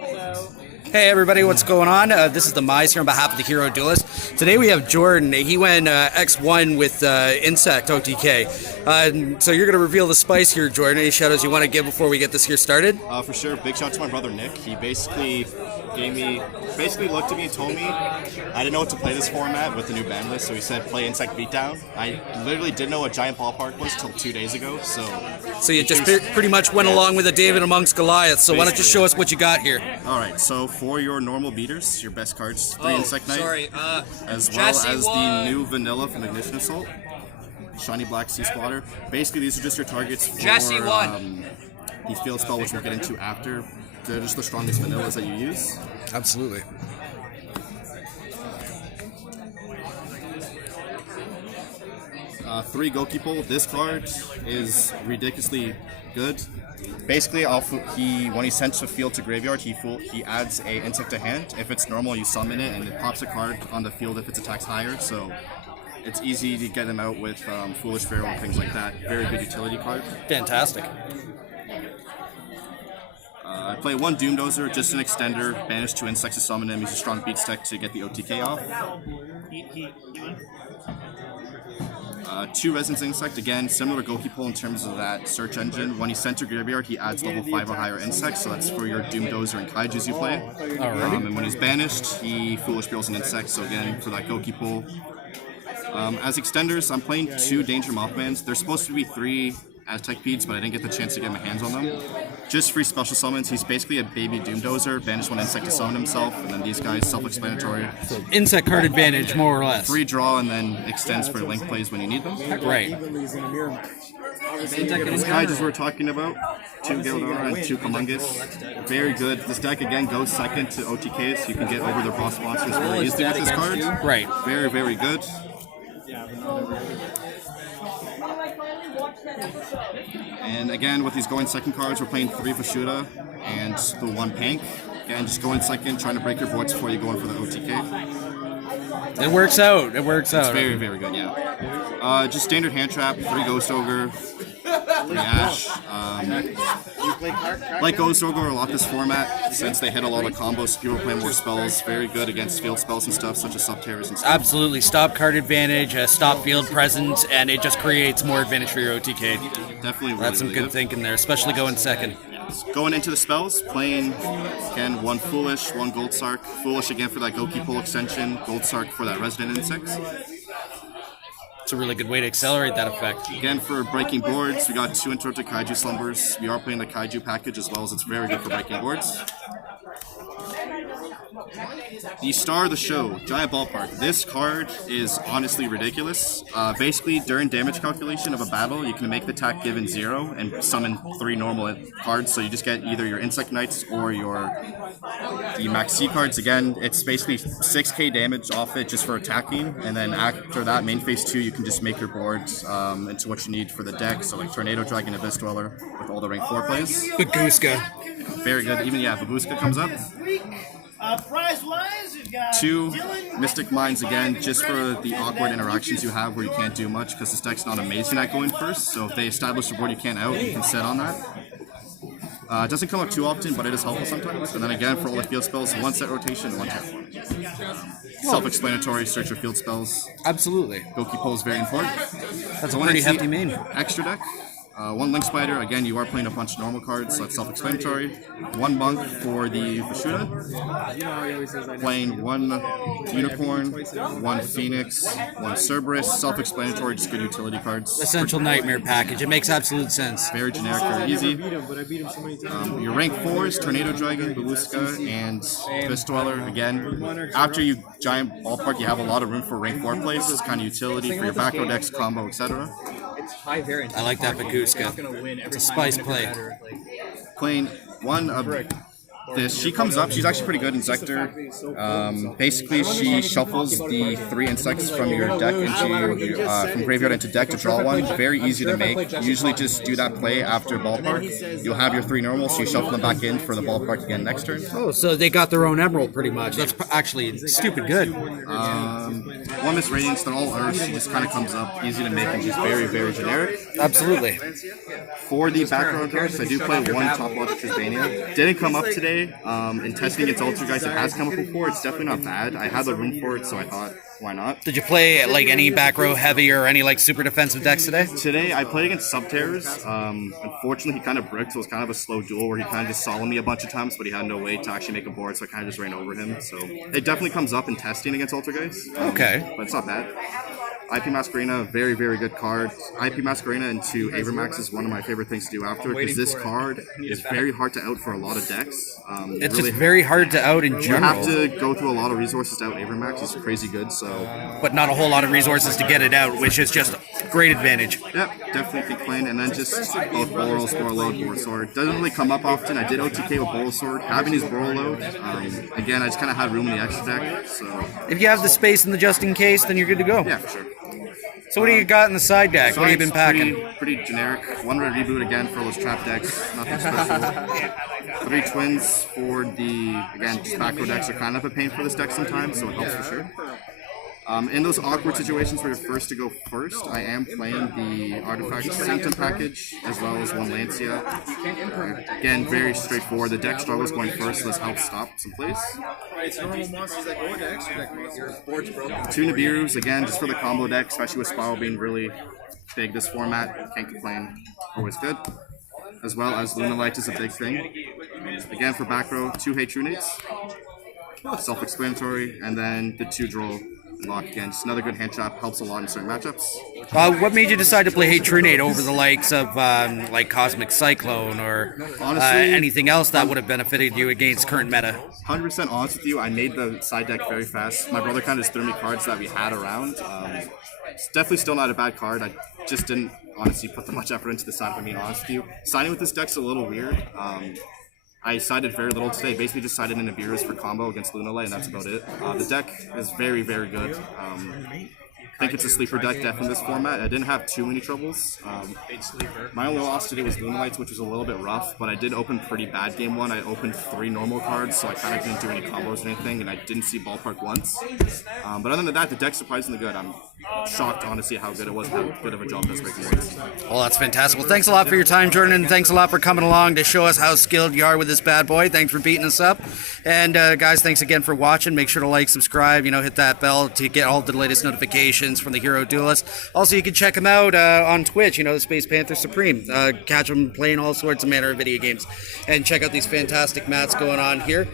Hey everybody, what's going on? This is the Mize here on behalf of the Hero Duelist. Today we have Jordan. He went X1 with Insect OTK. So you're going to reveal the spice here, Jordan. Any shout-outs you want to give before we get this here started? For sure. Big shout out to my brother Nick. He basically looked at me and told me I didn't know what to play this format with the new ban list, so he said play Insect Beatdown. I literally didn't know what Giant Ballpark was till 2 days ago, so you just pretty much went along with a David amongst Goliath, so why don't you show us what you got here? Alright, so for your normal beaters, your best cards, 3 Insect Knight, as well Jesse as won. the new Vanilla from Ignition Assault, Shiny Black Sea Squatter. Basically, these are just your targets for Jesse won. the field spell, which we'll get into after. They're just the strongest vanillas that you use. Absolutely. Three Goalkeeper. This card is ridiculously good. Basically, when he sends a field to graveyard, he adds a insect to hand. If it's normal, you summon it, and it pops a card on the field if its attack's higher. So it's easy to get him out with Foolish Pharaoh and things like that. Very good utility card. Fantastic. I play one Doomdozer, just an extender, banish 2 insects to summon him, use a strong beat stack to get the OTK off. 2 Resonance Insect, again, similar to Goalkeeper in terms of that search engine. When he sent to graveyard, he adds level 5 or higher insects, so that's for your Doomdozer and Kaijus you play. And when he's banished, he Foolish Burials an insect, so again, for that Goalkeeper. As extenders, I'm playing 2 Danger Mothmans. There's supposed to be 3 Aztec Beads, but I didn't get the chance to get my hands on them. Just free special summons. He's basically a baby Doomdozer, banish 1 insect to summon himself, and then these guys, self-explanatory. So insect card advantage, more or less. 3 draw, and then extends for link plays when you need them. Right. These guys we're talking about, 2 Gildor and 2 Kumungus. Very good. This deck again goes second to OTKs. You can get over their boss monsters very easily with this card. Right. Very, very good. And again, with these going second cards, we're playing 3 Vashuda and the 1 Pank. Again, just going second, trying to break your boards before you go in for the OTK. It works out. It works out. It's very, very good, yeah. Just standard hand trap, 3 Ghost Ogre, 3 Ash. Like Ghost Ogre a lot this format, since they hit a lot of combos, people play more spells. Very good against field spells and stuff, such as Subterrors and stuff. Absolutely. Stop card advantage, stop field presence, and it just creates more advantage for your OTK. Definitely really, That's some really good thinking there, especially going second. Going into the spells, playing, again, 1 Foolish, 1 Gold Sark. Foolish again for that Goki Pole extension, Gold Sark for that Resident Insects. It's a really good way to accelerate that effect. Again, for breaking boards, we got 2 Interrupted Kaiju Slumbers. We are playing the Kaiju package as well, as it's very good for breaking boards. The star of the show, Giant Ballpark. This card is honestly ridiculous. Basically, during damage calculation of a battle, you can make the attack given 0 and summon 3 normal cards, so you just get either your Insect Knights or the Max C cards. Again, it's basically 6k damage off it just for attacking, and then after that, main phase 2, you can just make your boards into what you need for the deck, so like Tornado Dragon, Abyss Dweller, with all the rank 4 plays. Baguska. Very good. Even, yeah, Babuska comes up. 2 Mystic Minds again, just for the awkward interactions you have where you can't do much because this deck's not amazing at going first. So if they establish a board you can't out, you can set on that. It doesn't come up too often, but it is helpful sometimes. And then again, for all the field spells, 1 set rotation, 1 tap. Self-explanatory, search your field spells. Absolutely. Goki Pole is very important. That's a pretty hefty main. Extra deck. 1 Link Spider, again, you are playing a bunch of normal cards, so that's self-explanatory. 1 Monk for the Vashuda. Playing 1 Unicorn, 1 Phoenix, 1 Cerberus, self-explanatory, just good utility cards. Essential Nightmare package. It makes absolute sense. Very generic, very easy. Your rank 4s, Tornado Dragon, Babuska, and Abyss Dweller. Again, after you Giant Ballpark, you have a lot of room for rank 4 plays. It's kind of utility for your back row decks, combo, etc. I like that Baguska. It's a spice play. Playing 1 of this. She comes up. She's actually pretty good in Zector. Basically, she shuffles the 3 insects from your deck into from graveyard into deck to draw 1. Very easy to make. Usually, just do that play after Ballpark. You'll have your 3 normals. So you shuffle them back in for the Ballpark again next turn. Oh, so they got their own emerald pretty much. That's actually stupid good. 1 Miss Radiance. They're all Earth. She just kind of comes up. Easy to make and just very, very generic. Absolutely. For the back row cards, I do play 1 Topwatch Trisbania. Didn't come up today. today. In testing against Ultra Guys, it has come up before. It's definitely not bad. I had the room for it, so I thought, why not? Did you play like any back row heavy or any like super defensive decks today? Today, I played against Subterrors. Unfortunately, he kind of bricked, so it was kind of a slow duel where he kind of just soloed me a bunch of times, but he had no way to actually make a board, so I kind of just ran over him. So it definitely comes up in testing against Ultra Guys. Okay. But it's not bad. IP Masquerena, very, very good card. IP Masquerena into Avermax is one of my favorite things to do after, because this card is very hard to out for a lot of decks. It's really just very hard to out in you general. have to go through a lot of resources to out Avermax. He's crazy good, so... But not a whole lot of resources to get it out, which is just a great advantage. Yep, definitely think playing. And then just both Boral, Spore Load, Boar Sword. Doesn't really come up often. I did OTK with Boral Sword. Having his Boral Load, again, I just kind of had room in the extra deck, so... If you have the space in the just in case, then you're good to go. Yeah, for sure. So what do you got in the side deck? What have you been packing? Pretty generic. One red reboot again for those trap decks. Nothing special. 3 twins for the, again, just back row decks are kind of a pain for this deck sometimes, so it helps for sure. In those awkward situations where you're forced to go first, I am playing the Artifact Symptom package as well as one Lancia. Again, very straightforward. The deck struggles going first, so this helps stop some plays. It's normal monsters that go into extra deck mode. Your board's broken. 2 Nibiru's, again, just for the combo deck, especially with Spiral being really big this format. Can't complain. Always good. As well as Luna Light is a big thing. Again, for back row, 2 Hey Trunates. Self-explanatory. And then the 2 Droll lock again. Just another good hand trap. Helps a lot in certain matchups. What made you decide to play Hey Trunade over the likes of like Cosmic Cyclone or Honestly, anything else that would have benefited you against current meta? 100% honest with you, I made the side deck very fast. My brother kind of just threw me cards that we had around. It's definitely still not a bad card. I just didn't honestly put that much effort into the side, if I'm being honest with you. Siding with this deck's a little weird. I sided very little today. Basically just sided in Nibiru's for combo against Lunalight, and that's about it. The deck is very, very good. I think it's a sleeper deck definitely in this format. I didn't have too many troubles. My only loss today was Lunalights, which was a little bit rough, but I did open pretty bad game 1. I opened 3 normal cards, so I kind of didn't do any combos or anything, and I didn't see Ballpark once. But other than that, the deck's surprisingly good. I'm shocked, honestly, how good it was, how good of a job it does making points. Well, that's fantastic. Well, thanks a lot for your time, Jordan, and thanks a lot for coming along to show us how skilled you are with this bad boy. Thanks for beating us up. And guys, thanks again for watching. Make sure to like, subscribe, hit that bell to get all the latest notifications from the Hero Duelist. Also, you can check him out on Twitch, the Space Panther Supreme. Catch him playing all sorts of manner of video games. And check out these fantastic mats going on here,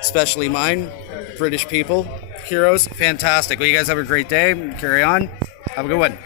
especially mine. British people, heroes, fantastic. Well, you guys have a great day. Carry on. Have a good one.